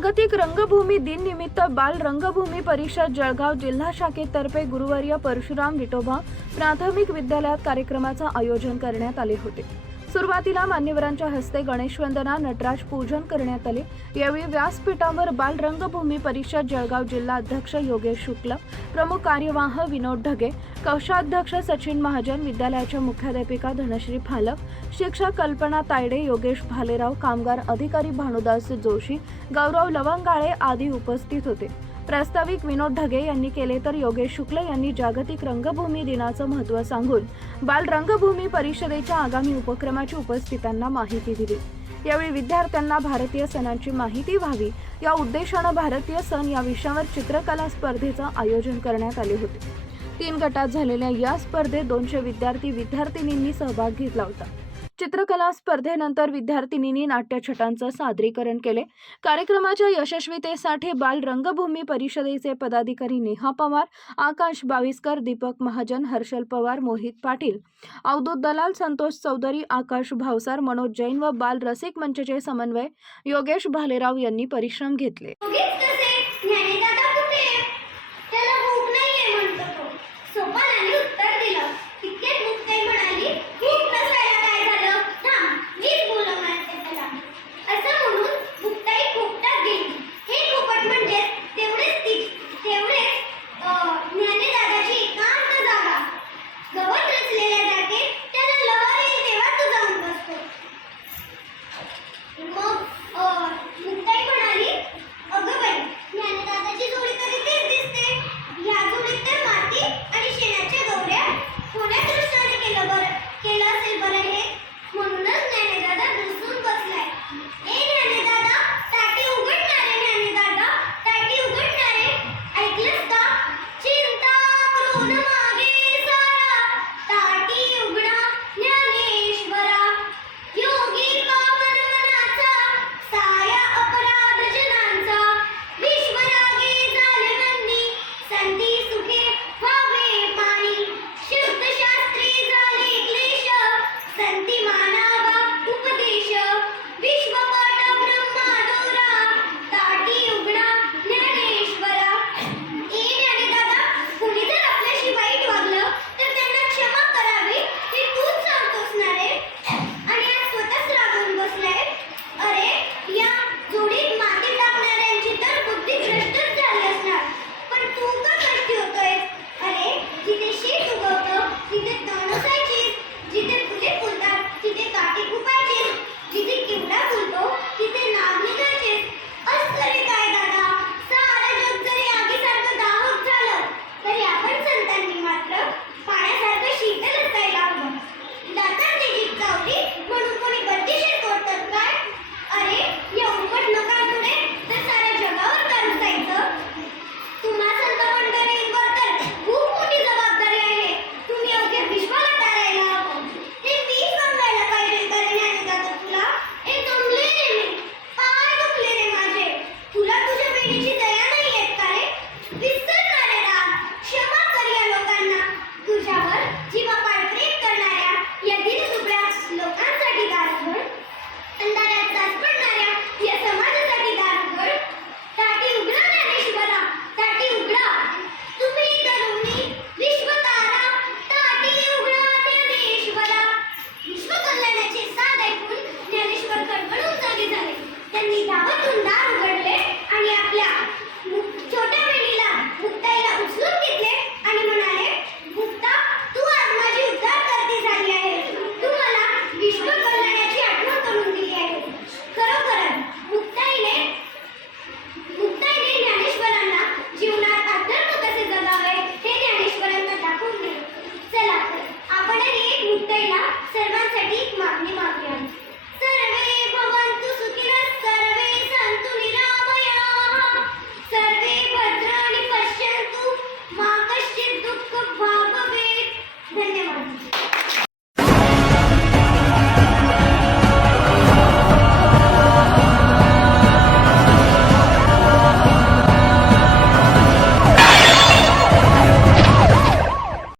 जागतिक रंगभूमी दिन निमित्त बाल रंगभूमी परिषद जळगाव जिल्हा शाखेतर्फे गुरुवर्य परशुराम विठोबा प्राथमिक विद्यालयात कार्यक्रमाचं आयोजन करण्यात आले होते. सुरुवातीला मान्यवरांच्या हस्ते गणेश वंदना नटराज पूजन करण्यात आले. यावेळी व्यासपीठावर बाल रंगभूमी परिषद जळगाव जिल्हा अध्यक्ष योगेश शुक्ल प्रमुख कार्यवाह विनोद ढगे कौशाध्यक्ष सचिन महाजन विद्यालयाच्या मुख्याध्यापिका धनश्री फालक शिक्षक कल्पना तायडे योगेश भालेराव कामगार अधिकारी भानुदास जोशी गौरव लवंगाळे आदी उपस्थित होते. प्रास्ताविक विनोद ढगे यांनी केले तर योगेश शुक्ल यांनी जागतिक रंगभूमी दिनाचं महत्त्व सांगून बाल रंगभूमी परिषदेच्या आगामी उपक्रमाची उपस्थितांना माहिती दिली. यावेळी विद्यार्थ्यांना भारतीय सणांची माहिती व्हावी या उद्देशानं भारतीय सण या विषयावर चित्रकला स्पर्धेचं आयोजन करण्यात आले होते. तीन गटात झालेल्या या स्पर्धेत दोनशे विद्यार्थी विद्यार्थिनींनी सहभाग घेतला होता. चित्रकला स्पर्धेनंतर विद्यार्थिनींनी नाट्यछटांचं सादरीकरण केले. कार्यक्रमाच्या यशस्वीतेसाठी बाल रंगभूमी परिषदेचे पदाधिकारी नेहा पवार आकाश बाविस्कर दीपक महाजन हर्षल पवार मोहित पाटील अवधूत दलाल संतोष चौधरी आकाश भावसार मनोज जैन व बाल रसिक मंचचे समन्वय योगेश भालेराव यांनी परिश्रम घेतले. त्यांनी धावत दार उघडले आणि आपल्या